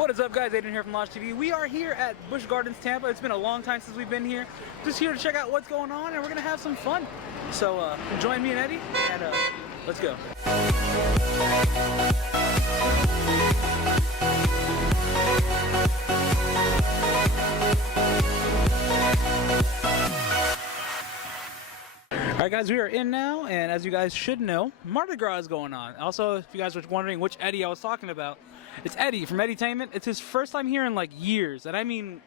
What is up, guys? Aiden here from Losh TV. We are here at Busch Gardens Tampa. It's been a long time since we've been here. Just here to check out what's going on, and we're gonna have some fun. So join me and Eddie, and let's go. Alright guys, we are in now, and as you guys should know, Mardi Gras is going on. Also, if you guys were wondering which Eddie I was talking about, it's Eddie from Eddytainment. It's his first time here in like years, and I mean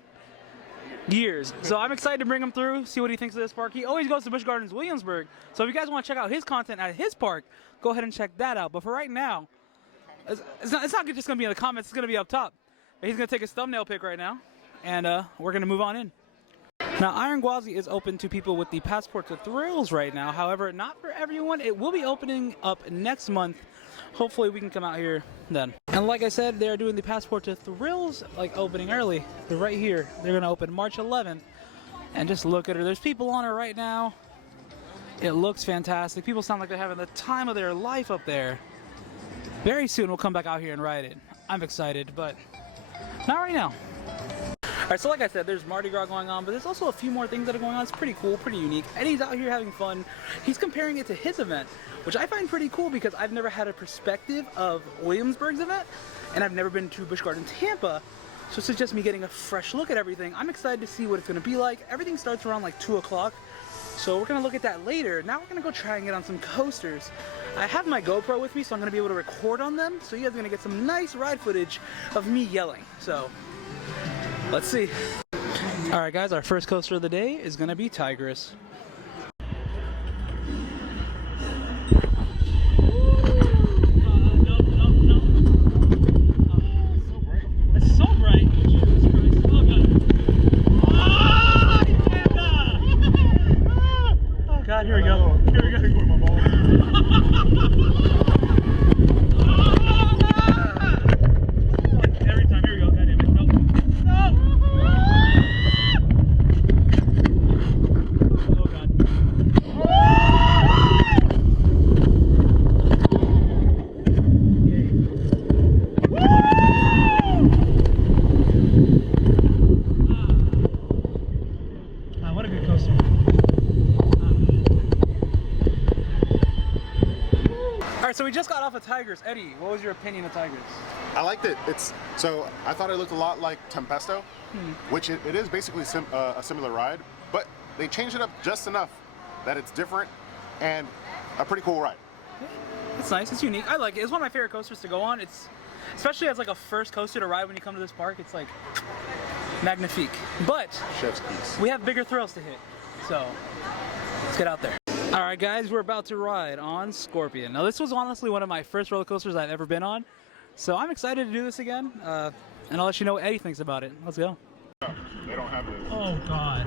years. So I'm excited to bring him through, see what he thinks of this park. He always goes to Busch Gardens Williamsburg, so if you guys want to check out his content at his park, go ahead and check that out. But for right now, it's not just going to be in the comments, it's going to be up top. He's going to take his thumbnail pic right now, and we're going to move on in. Now, Iron Gwazi is open to people with the Passport to Thrills right now. However, not for everyone. It will be opening up next month. Hopefully, we can come out here then. And like I said, they are doing the Passport to Thrills, like, opening early. They're right here. They're going to open March 11th. And just look at her. There's people on her right now. It looks fantastic. People sound like they're having the time of their life up there. Very soon, we'll come back out here and ride it. I'm excited, but not right now. Alright, so like I said, there's Mardi Gras going on, but there's also a few more things that are going on. It's pretty cool, pretty unique. Eddie's out here having fun. He's comparing it to his event, which I find pretty cool because I've never had a perspective of Williamsburg's event, and I've never been to Busch Gardens Tampa, so it's just me getting a fresh look at everything. I'm excited to see what it's going to be like. Everything starts around like 2 o'clock, so we're going to look at that later. Now we're going to go try and get on some coasters. I have my GoPro with me, so I'm going to be able to record on them, so you guys are going to get some nice ride footage of me yelling. So let's see. Alright guys, our first coaster of the day is going to be Tigris. It's so bright. Jesus Christ. Oh god. Oh god, here we go. Here we go. Every time, here we go. God damn it. Nope. Oh god. What a good coaster. Alright, so we just got off of Tigris. Eddie, what was your opinion of Tigris? I liked it. So I thought it looked a lot like Tempesto, which it is basically a similar ride, but they changed it up just enough that it's different and a pretty cool ride. It's nice. It's unique. I like it. It's one of my favorite coasters to go on. It's especially as like a first coaster to ride when you come to this park. It's like magnifique. But Chef's kiss. we have bigger thrills to hit, so let's get out there. All right, guys, we're about to ride on Scorpion. Now, this was honestly one of my first roller coasters I've ever been on, so I'm excited to do this again, and I'll let you know what Eddie thinks about it. Let's go. They don't have this. Oh, God.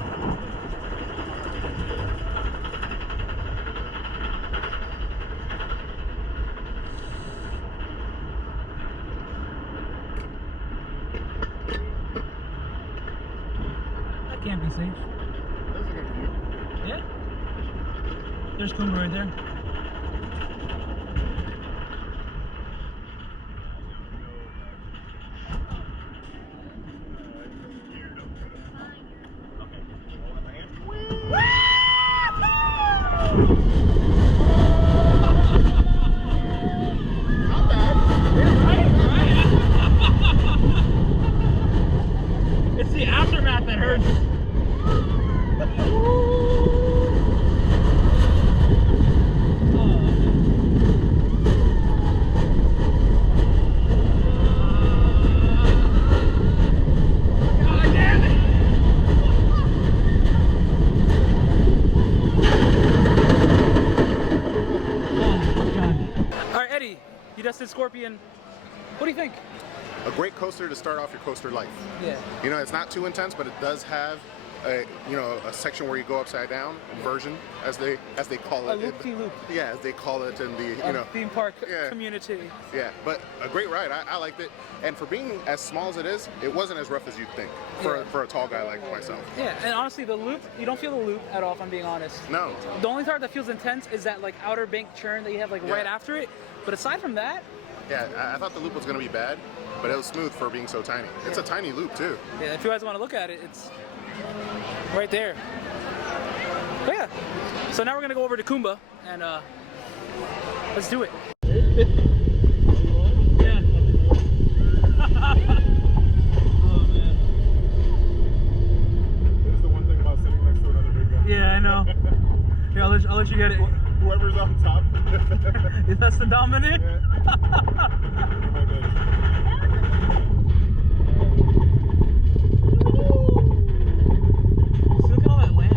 That can't be safe. That's a good view. Yeah? There's Kumba right there. Not bad. It's the aftermath that hurts. Scorpion. What do you think? A great coaster to start off your coaster life. Yeah. You know, it's not too intense, but it does have a section where you go upside down, inversion, as they call it. A loop-de-loop. Yeah, as they call it in the theme park community. Yeah, but a great ride. I liked it, and for being as small as it is, it wasn't as rough as you'd think for a tall guy like myself. Yeah, and honestly, the loop, you don't feel the loop at all, if I'm being honest. No. The only part that feels intense is that like outer bank churn that you have like right after it. But aside from that, yeah, I thought the loop was going to be bad, but it was smooth for being so tiny. It's a tiny loop too. Yeah, if you guys want to look at it, it's right there. But yeah, so now we're gonna go over to Kumba and let's do it. Yeah. Oh man. This is the one thing about sitting next to another big guy. Yeah, I know. Here, I'll let you get it. Whoever's on top. That's the dominant. Yeah. See, look at all that land.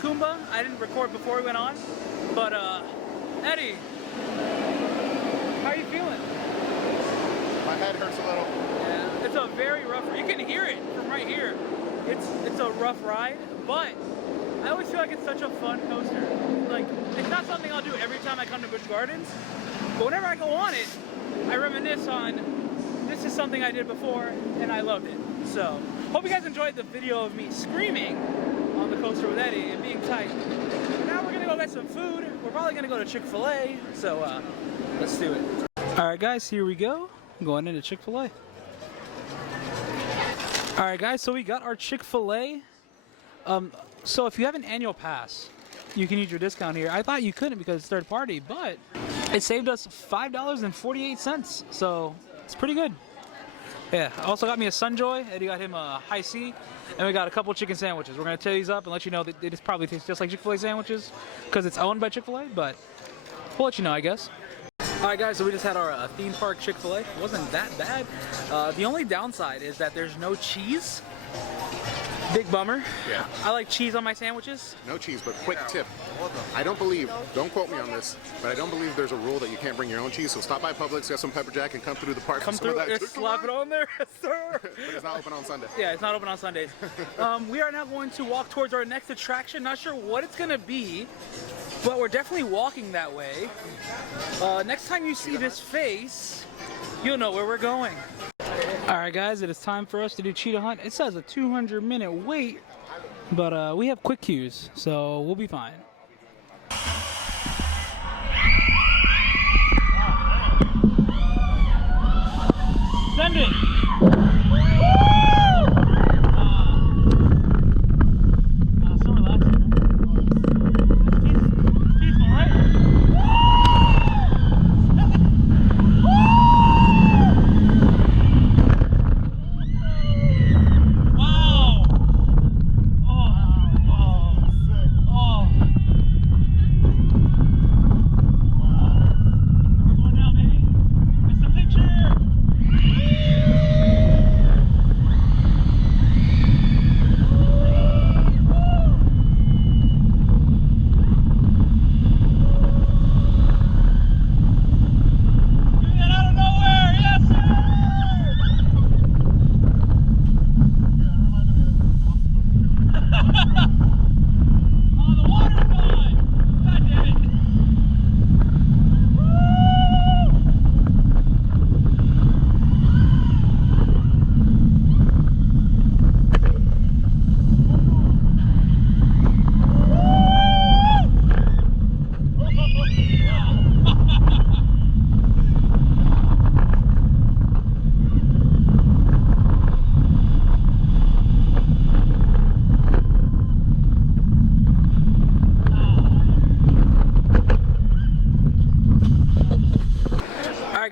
Kumba. I didn't record before we went on, but Eddy, how are you feeling? My head hurts a little. Yeah, it's a very rough. You can hear it from right here. It's a rough ride, but I always feel like it's such a fun coaster. Like, it's not something I'll do every time I come to Busch Gardens, but whenever I go on it, I reminisce on this is something I did before and I loved it. So, hope you guys enjoyed the video of me screaming on the coaster with Eddy and being tight. And now we're gonna go get some food. We're probably gonna go to Chick-Fil-A, so let's do it. Alright guys, here we go. I'm going into Chick-Fil-A. Alright guys, so we got our Chick-Fil-A. So if you have an annual pass, you can use your discount here. I thought you couldn't because it's third party, but it saved us $5.48, so it's pretty good. Yeah, I also got me a Sunjoy. Eddy got him a High C, and we got a couple chicken sandwiches. We're gonna tear these up and let you know that it probably tastes just like Chick-Fil-A sandwiches because it's owned by Chick-Fil-A, but we'll let you know, I guess. Alright guys, so we just had our theme park Chick-Fil-A. It wasn't that bad. The only downside is that there's no cheese. Big bummer. Yeah. I like cheese on my sandwiches. No cheese, but quick tip. I don't believe, don't quote me on this, but I don't believe there's a rule that you can't bring your own cheese. So stop by Publix, get some pepper jack, and come through the park. Come with some through, of that slap it on there, sir. But it's not open on Sunday. Yeah, it's not open on Sundays. We are now going to walk towards our next attraction. Not sure what it's going to be, but we're definitely walking that way. Next time you see this face, you'll know where we're going. Alright guys, it is time for us to do Cheetah Hunt. It says a 200-minute wait, but we have quick queues, so we'll be fine. Send it! So relaxing, right? It's peaceful, right? Wow! Oh,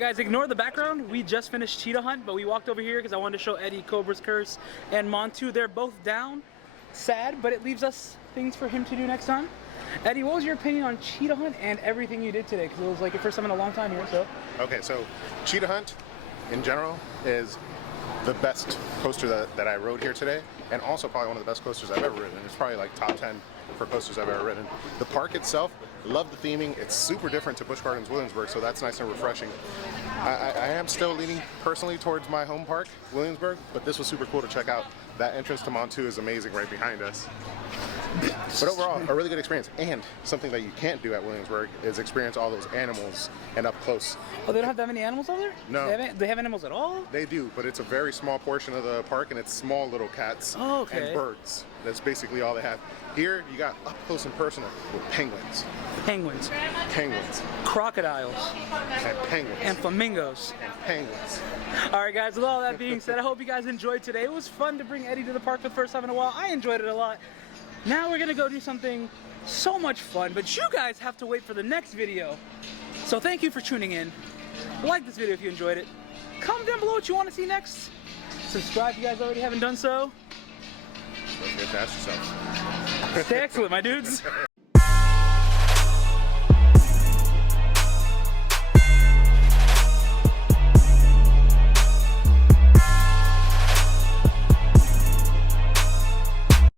guys, ignore the background. We just finished Cheetah Hunt, but we walked over here because I wanted to show Eddy Cobra's Curse and Montu. They're both down. Sad, but it leaves us things for him to do next time. Eddy, what was your opinion on Cheetah Hunt and everything you did today? Because it was like your first time in a long time here, so. Okay, so Cheetah Hunt, in general, is the best coaster that I rode here today, and also probably one of the best coasters I've ever ridden. It's probably like top 10 for coasters I've ever ridden. The park itself, love the theming. It's super different to Busch Gardens Williamsburg, so that's nice and refreshing. I am still leaning personally towards my home park, Williamsburg, but this was super cool to check out. That entrance to Montu is amazing right behind us. But overall, a really good experience. And something that you can't do at Williamsburg is experience all those animals and up close. Oh, they don't have that many animals over there? No. They have animals at all? They do, but it's a very small portion of the park, and it's small little cats and birds. That's basically all they have. Here, you got up close and personal with penguins. Penguins. Penguins. Crocodiles. And penguins. And flamingos. And penguins. All right, guys, with all that being said, I hope you guys enjoyed today. It was fun to bring Eddy to the park for the first time in a while. I enjoyed it a lot. Now we're gonna go do something so much fun, but you guys have to wait for the next video. So thank you for tuning in. Like this video if you enjoyed it. Comment down below what you want to see next. Subscribe if you guys already haven't done so. Don't forget to ask yourself. Stay excellent, my dudes.